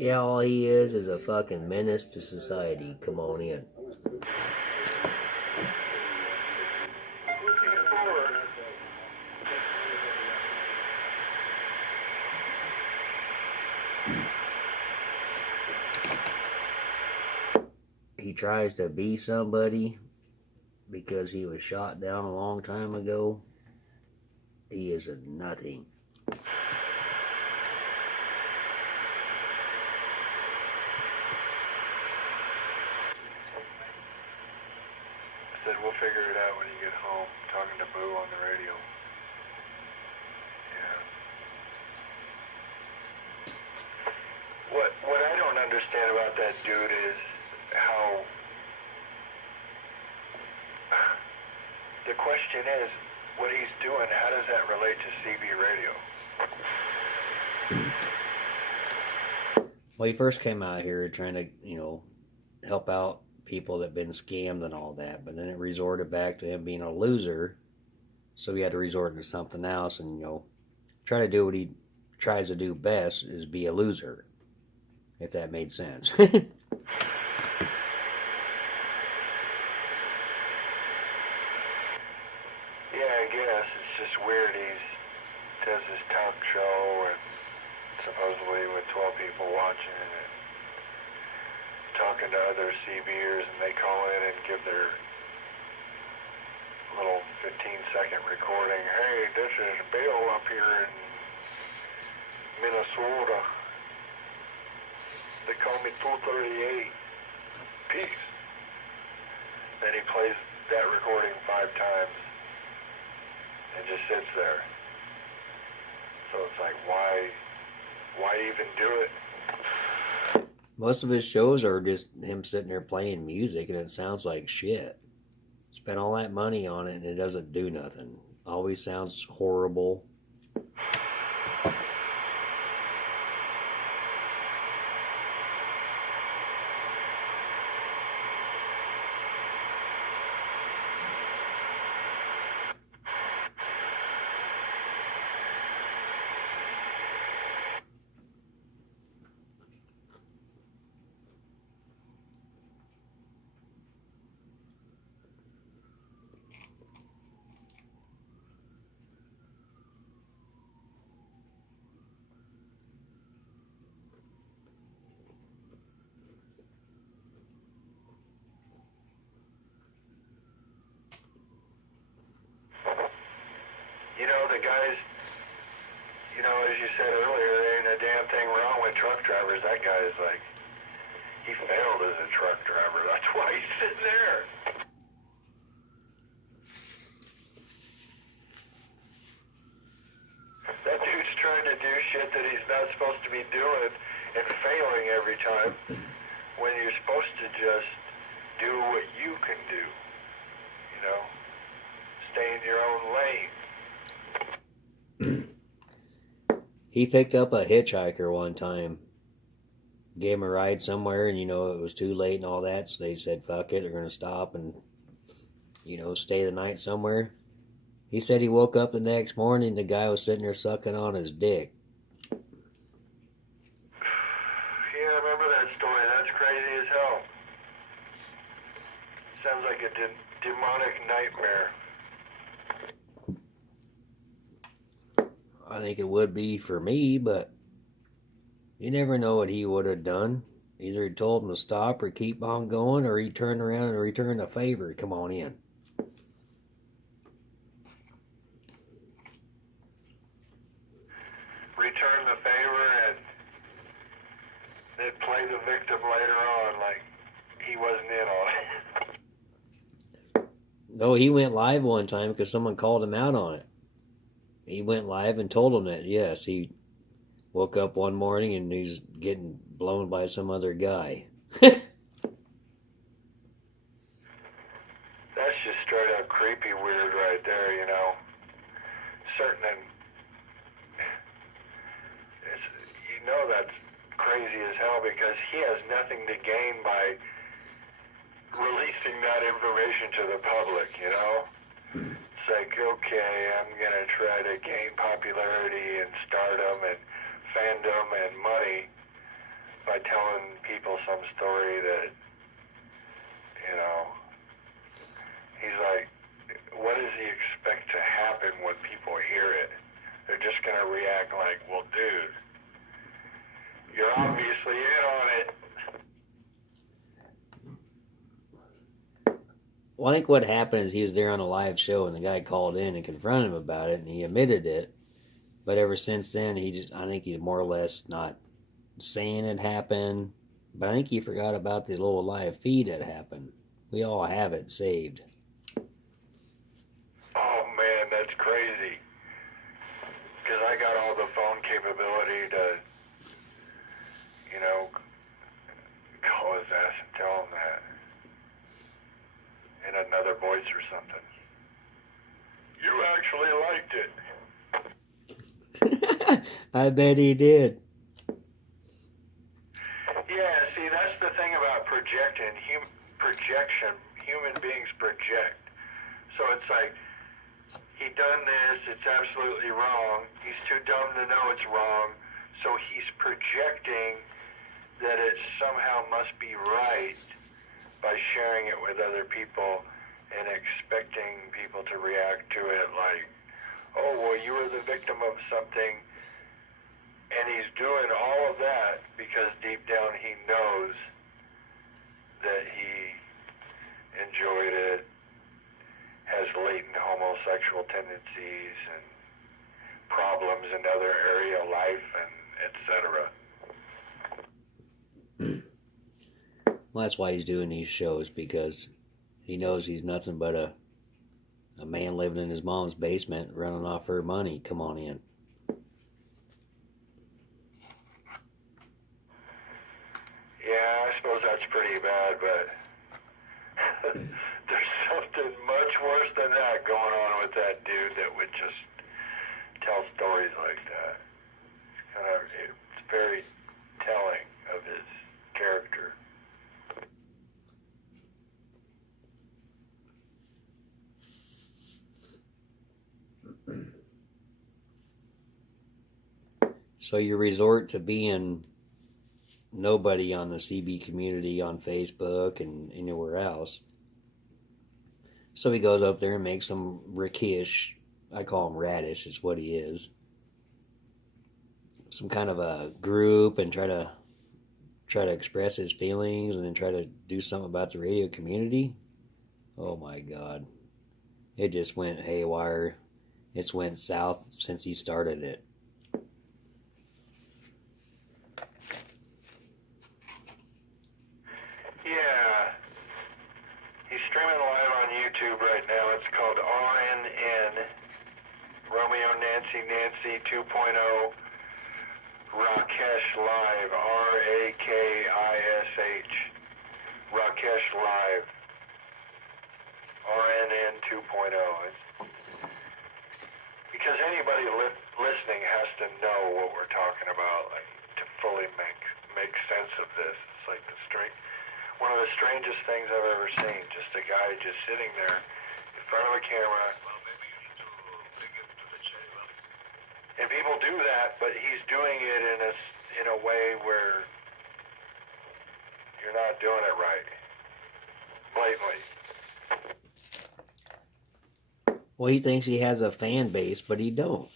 Yeah, all he is a fucking menace to society. Come on in. He tries to be somebody because he was shot down a long time ago. He is a nothing. I said, we'll figure it out when you get home. Talking to Boo on the radio. Yeah. What I don't understand about that dude is how... The question is, what he's doing, how does that relate to CB radio? Well, he first came out here trying to, help out people that have been scammed and all that, but then it resorted back to him being a loser, so he had to resort to something else and, try to do what he tries to do best is be a loser, if that made sense. Yeah, I guess. It's just weird. He does this talk show and supposedly with 12 people watching and talking to other CBers, and they call in and give their little 15-second recording. Hey, this is Bill up here in Minnesota. They call me 238. Peace. Then he plays that recording 5 times and just sits there. So it's like, why even do it? Most of his shows are just him sitting there playing music, and it sounds like shit. Spent all that money on it, and it doesn't do nothing. Always sounds horrible. You know, the guys, as you said earlier, there ain't a damn thing wrong with truck drivers. That guy is like, he failed as a truck driver. That's why he's sitting there. That dude's trying to do shit that he's not supposed to be doing and failing every time when you're supposed to just do what you can do. Stay in your own lane. He picked up a hitchhiker one time, gave him a ride somewhere, and it was too late and all that, so they said, fuck it, they're going to stop and, stay the night somewhere. He said he woke up the next morning, the guy was sitting there sucking on his dick. Yeah, I remember that story. That's crazy as hell. Sounds like a demonic nightmare. I think it would be for me, but you never know what he would have done. Either he told him to stop or keep on going, or he turned around and returned a favor. Come on in. Return the favor and then play the victim later on like he wasn't in on it. No, he went live one time because someone called him out on it. He went live and told him that, yes, he woke up one morning and he's getting blown by some other guy. That's just straight up creepy weird right there, Certain, that's crazy as hell because he has nothing to gain by releasing that information to the public, It's like, okay, I'm going to try to gain popularity and stardom and fandom and money by by telling people some story that, you know, he's like, what does he expect to happen when people hear it? They're just going to react like, well, dude, you're obviously in on it. Well, I think what happened is he was there on a live show and the guy called in and confronted him about it and he admitted it. But ever since then, I think he's more or less not saying it happened. But I think he forgot about the little live feed that happened. We all have it saved. Oh, man, that's crazy. Because I got all the phone capability to, you know, call his ass and tell him that. In another voice or something. You actually liked it. I bet he did. Yeah, see, that's the thing about projection. Human beings project. So it's like, he done this, it's absolutely wrong. He's too dumb to know it's wrong. So he's projecting that it somehow must be right by sharing it with other people and expecting people to react to it like, oh, well, you were the victim of something. And he's doing all of that because deep down he knows that he enjoyed it, has latent homosexual tendencies and problems in other area of life, and etc. Well, that's why he's doing these shows, because he knows he's nothing but a man living in his mom's basement running off her money. Come on in. Yeah, I suppose that's pretty bad, but there's something much worse than that going on with that dude that would just tell stories like that. It's very telling of his character. So you resort to being nobody on the CB community on Facebook and anywhere else. So he goes up there and makes some rickish, I call him radish, is what he is. Some kind of a group and try to express his feelings and then try to do something about the radio community. Oh my God. It just went haywire. It's went south since he started it. Yeah. He's streaming live on YouTube right now. It's called RNN, Romeo Nancy Nancy 2.0, Rakesh Live, RAKISH, Rakesh Live, RNN 2.0. Because anybody listening has to know what we're talking about, like, to fully make sense of this. It's like one of the strangest things I've ever seen. Just a guy just sitting there in front of a camera. Well, maybe you need to bring it to the channel. And people do that, but he's doing it in a way where you're not doing it right. Blatantly. Well, he thinks he has a fan base, but he don't.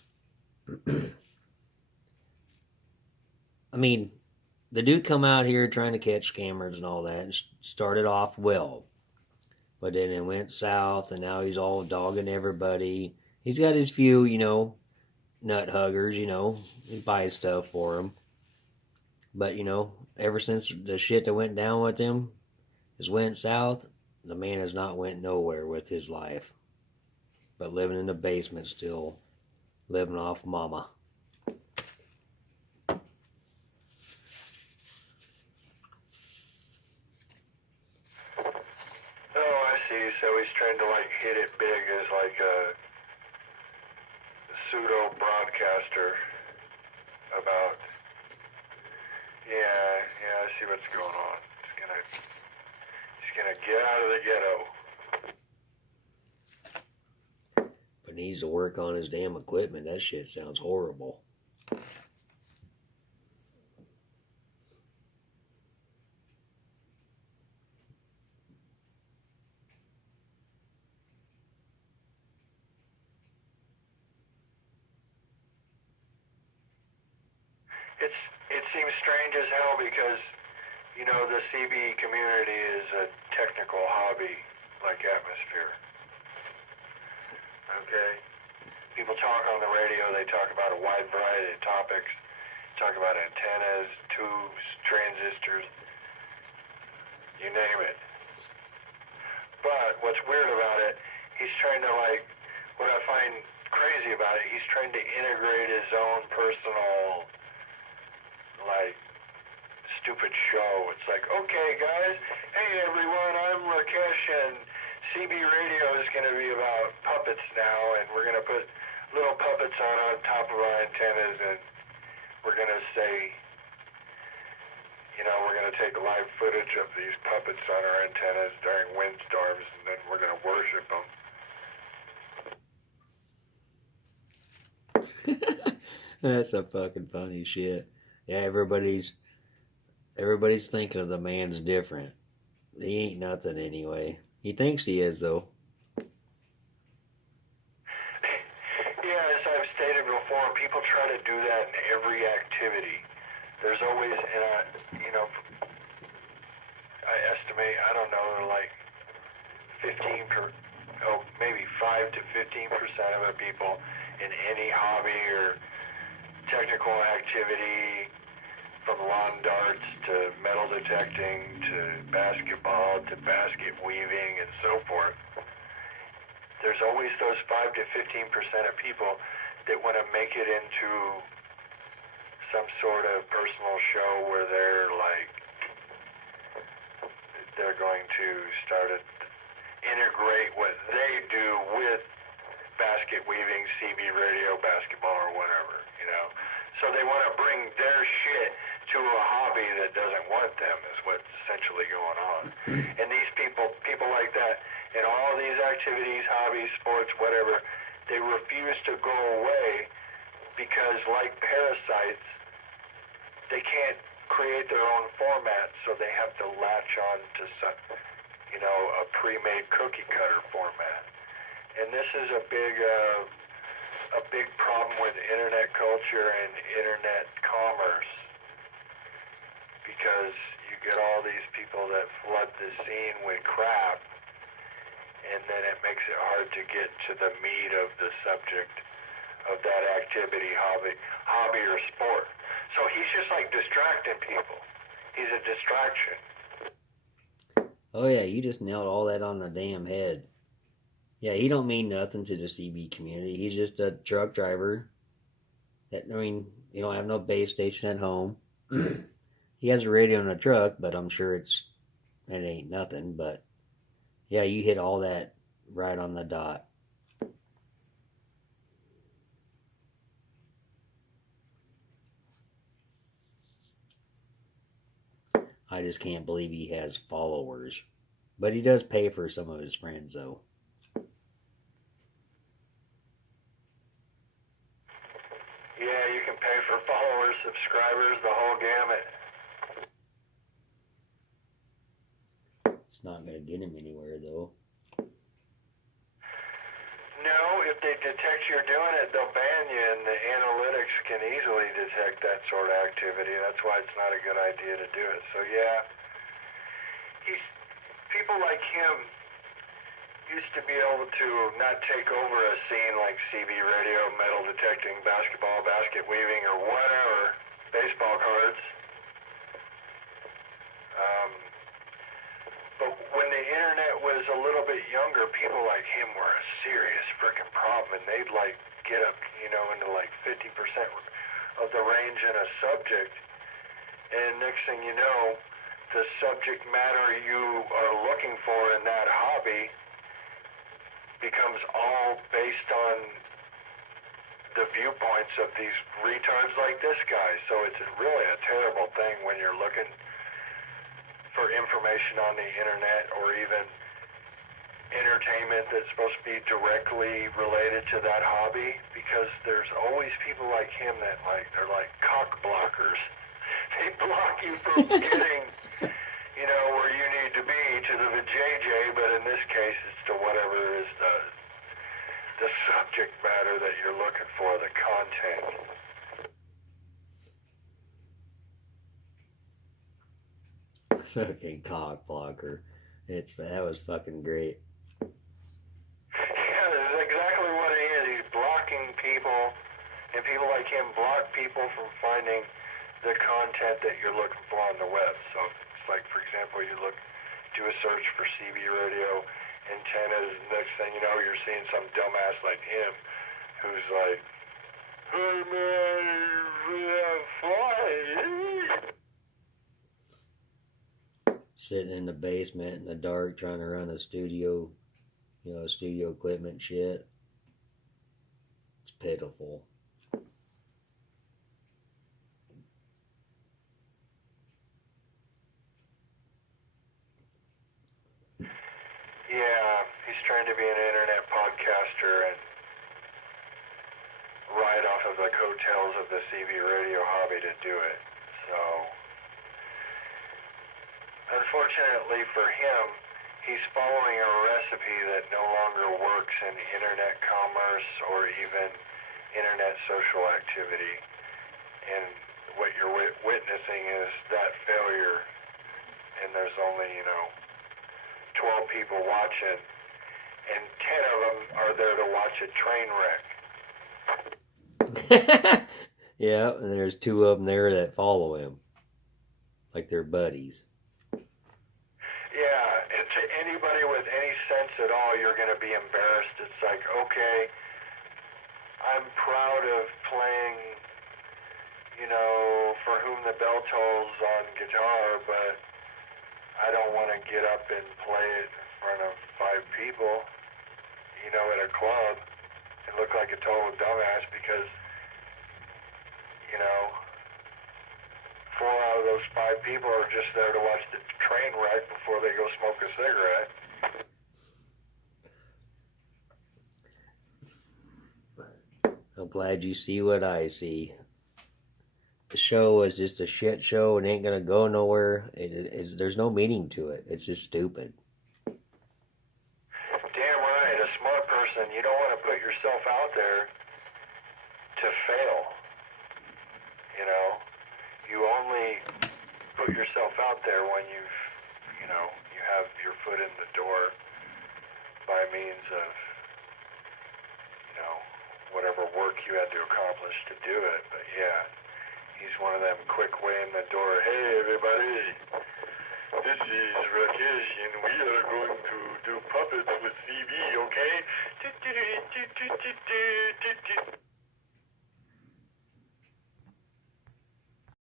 I mean, the dude come out here trying to catch scammers and all that, and started off well. But then it went south, and now he's all dogging everybody. He's got his few, nut huggers, he buys stuff for them. But, ever since the shit that went down with him has went south, the man has not went nowhere with his life. But living in the basement still, living off mama. Oh, I see. So he's trying to hit it big as a pseudo broadcaster about. Yeah, I see what's going on. He's gonna get out of the ghetto. But he needs to work on his damn equipment. That shit sounds horrible. it seems strange as hell because, you know, the CB community is a technical hobby like atmosphere. Okay? People talk on the radio, they talk about a wide variety of topics. Talk about antennas, tubes, transistors, you name it. But what's weird about it, he's trying to, like, what I find crazy about it, he's trying to integrate his own personal, like, stupid show. It's like, okay, guys, hey, everyone, I'm Rakesh, and CB radio is going to be about puppets now, and we're going to put little puppets on top of our antennas, and we're going to say, you know, we're going to take live footage of these puppets on our antennas during windstorms, and then we're going to worship them. That's a fucking funny shit. Yeah, everybody's thinking of the man's different. He ain't nothing anyway. He thinks he is though. Yeah, as I've stated before, people try to do that in every activity. There's always, you know, I estimate, I don't know, like 5 to 15% of the people in any hobby or technical activity, from lawn darts to metal detecting to basketball to basket weaving and so forth. There's always those 5 to 15% of people that want to make it into some sort of personal show where they're going to start to integrate what they do with basket weaving, CB radio, basketball, or whatever, you know. So they want to bring their shit to a hobby that doesn't want them is what's essentially going on. And these people like that, in all these activities, hobbies, sports, whatever, they refuse to go away because, like parasites, they can't create their own format, so they have to latch on to some, you know, a pre-made cookie cutter format. And this is a big problem with internet culture and internet commerce, because you get all these people that flood the scene with crap, and then it makes it hard to get to the meat of the subject of that activity, hobby or sport. So he's just like distracting people. He's a distraction. Oh yeah, you just nailed all that on the damn head. Yeah, he don't mean nothing to the CB community. He's just a truck driver. He don't have no base station at home. He has a radio in a truck, but I'm sure it ain't nothing. But yeah, you hit all that right on the dot. I just can't believe he has followers. But he does pay for some of his friends, though. Yeah, you can pay for followers, subscribers, the whole gamut. It's not going to get him anywhere, though. No, if they detect you're doing it, they'll ban you, and the analytics can easily detect that sort of activity. That's why it's not a good idea to do it. So yeah, people like him used to be able to not take over a scene like CB radio, metal detecting, basketball, basket weaving, or whatever, baseball cards. But when the internet was a little bit younger, people like him were a serious freaking problem, and they'd like get up, you know, into like 50% of the range in a subject, and next thing you know, the subject matter you are looking for in that hobby becomes all based on the viewpoints of these retards like this guy. So it's really a terrible thing when you're looking for information on the internet or even entertainment that's supposed to be directly related to that hobby, because there's always people like him that they're like cock blockers. They block you from getting, you know, where you need to be to the JJ, but in this case it's to whatever is the subject matter that you're looking for, the content. Fucking cock blocker. That was fucking great. Yeah, that's exactly what it is. He's blocking people, and people like him block people from finding the content that you're looking for on the web. So it's like, for example, you do a search for CB radio antennas. Next thing you know, you're seeing some dumbass like him who's like, "Hey man, we have fly." Sitting in the basement in the dark trying to run a studio, studio equipment shit. It's pitiful. Yeah, he's trying to be an internet podcaster and ride off of the coattails of the CB radio hobby to do it. So, unfortunately for him, he's following a recipe that no longer works in internet commerce or even internet social activity. And what you're witnessing is that failure, and there's only, 12 people watching, and 10 of them are there to watch a train wreck. Yeah, and there's 2 of them there that follow him. Like they're buddies. Yeah, and to anybody with any sense at all, you're going to be embarrassed. It's like, okay, I'm proud of playing, For Whom the Bell Tolls on guitar, but I don't want to get up and play it in front of 5 people, at a club and look like a total dumbass because, 4 out of those 5 people are just there to watch the train wreck before they go smoke a cigarette. I'm glad you see what I see. The show is just a shit show and ain't gonna go nowhere. There's no meaning to it. It's just stupid. Damn right. A smart person, you don't want to put yourself out there to fail. You only put yourself out there when you have your foot in the door by means of, whatever work you had to accomplish to do it. But yeah, he's one of them quick way in the door. Hey everybody, this is Rakesh and we are going to do puppets with CB, okay?